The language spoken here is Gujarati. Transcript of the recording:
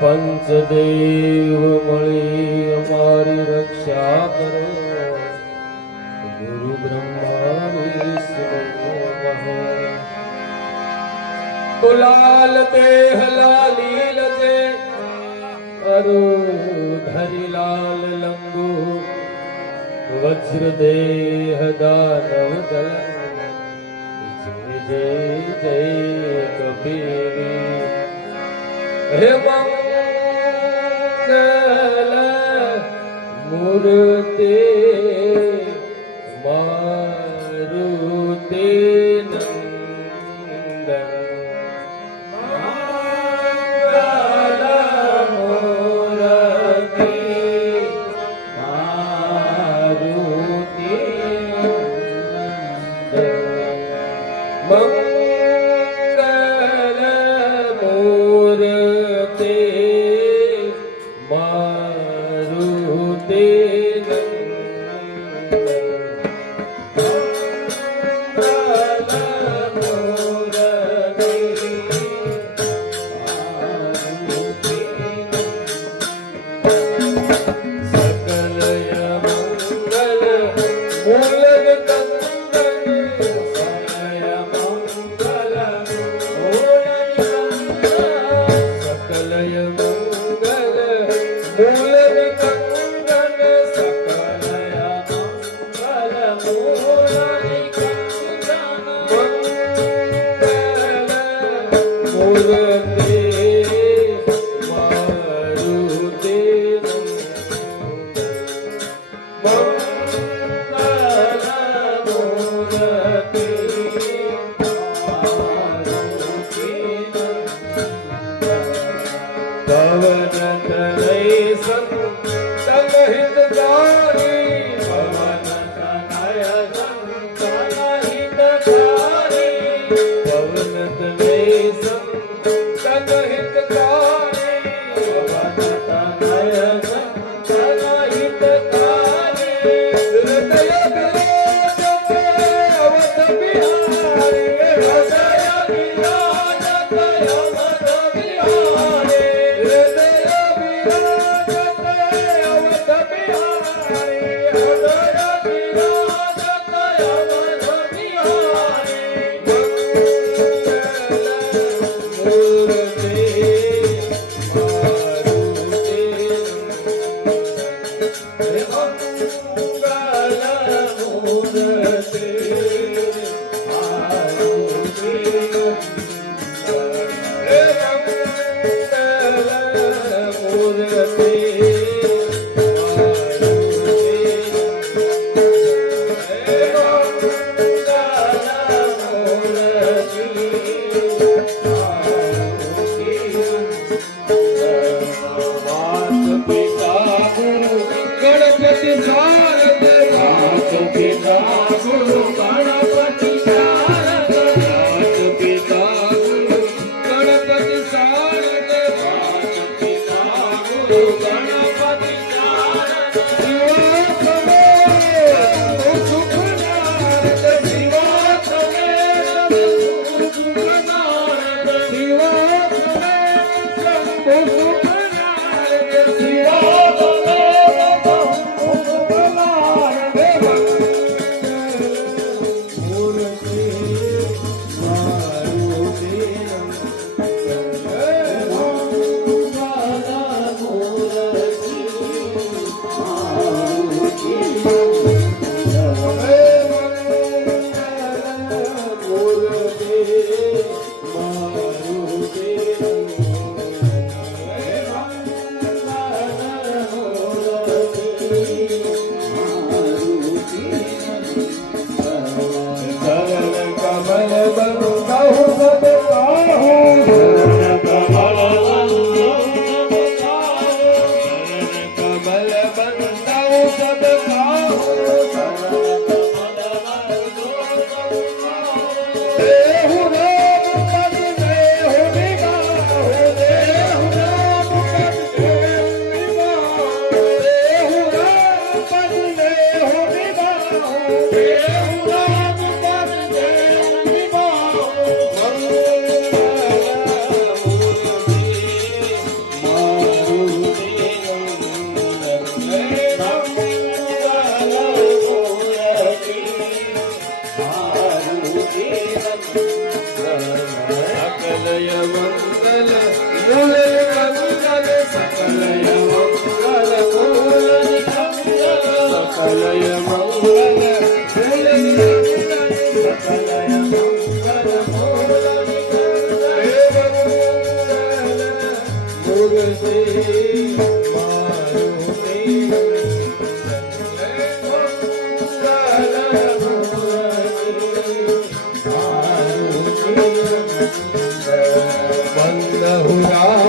પંચદેવ મળી અમારી રક્ષા કરો. ગુરુ બ્રહ્મા વિષ્ણુ મહે કુલાલ દેહ લાલીલ છે. અરુ ધરી લાલ લંગુ વજ્ર દેહ દાનવ દલ જય જય કબીરી હે મૂર્તિ મારુતિ तव न करै सत् तव हितकारी Hey, hey, hey, पुरते sallallahu alaihi